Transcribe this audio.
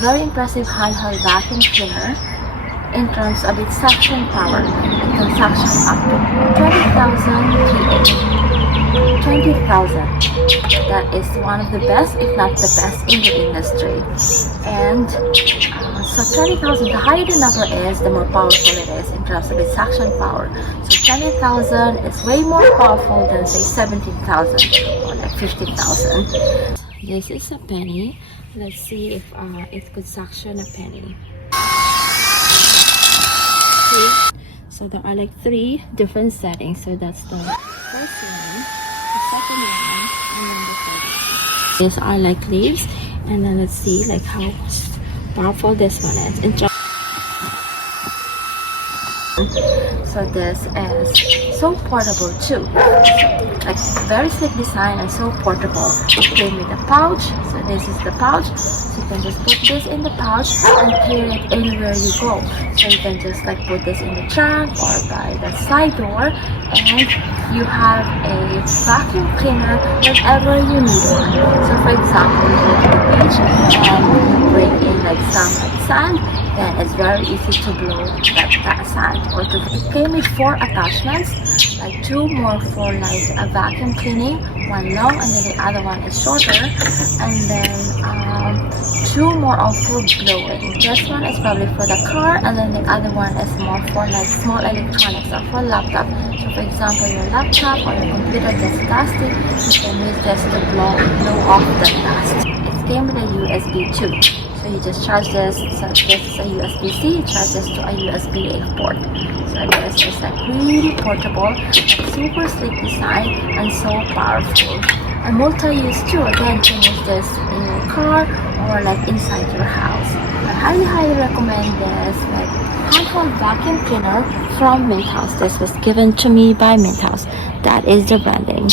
very impressive handheld vacuum cleaner in terms of its suction power. It can suction up to 20,000 PA. 20,000. That is one of the best, if not the best, in the industry. And so 20,000, the higher the number is, the more powerful it is in terms of its suction power. So 20,000 is way more powerful than say 17,000 or like 50,000. This is a penny. Let's see if it could suction a penny. See? So there are like 3 different settings. So that's the first one, the second one, and then the third one. These are like leaves, and then let's see like how powerful this one is. So this is so portable too, like very sleek design and so portable. It came with a pouch, so this is the pouch, so you can just put this in the pouch and carry it anywhere you go. So you can just like put this in the trunk or by the side door, and you have a vacuum cleaner whenever you need one. So for example, you go to the beach and bring in like some sand, then it's very easy to blow that sand. Or it came with 4 attachments, like 2 more for like a vacuum cleaning, one long and then the other one is shorter, and then 2 more are for blowing. This one is probably for the car, and then the other one is more for like small electronics or for laptop. So for example, your laptop or your computer gets dusty, you can use this to blow off the dust. It came with a USB too. So you just charge this, so this is a USB-C, charge this to a USB-A port. So this is like really portable, super sleek design, and so powerful. And multi-use too, again, you can use this in your car or like inside your house. I highly recommend this like handheld vacuum cleaner from MintHouz. This was given to me by MintHouz. That is the branding.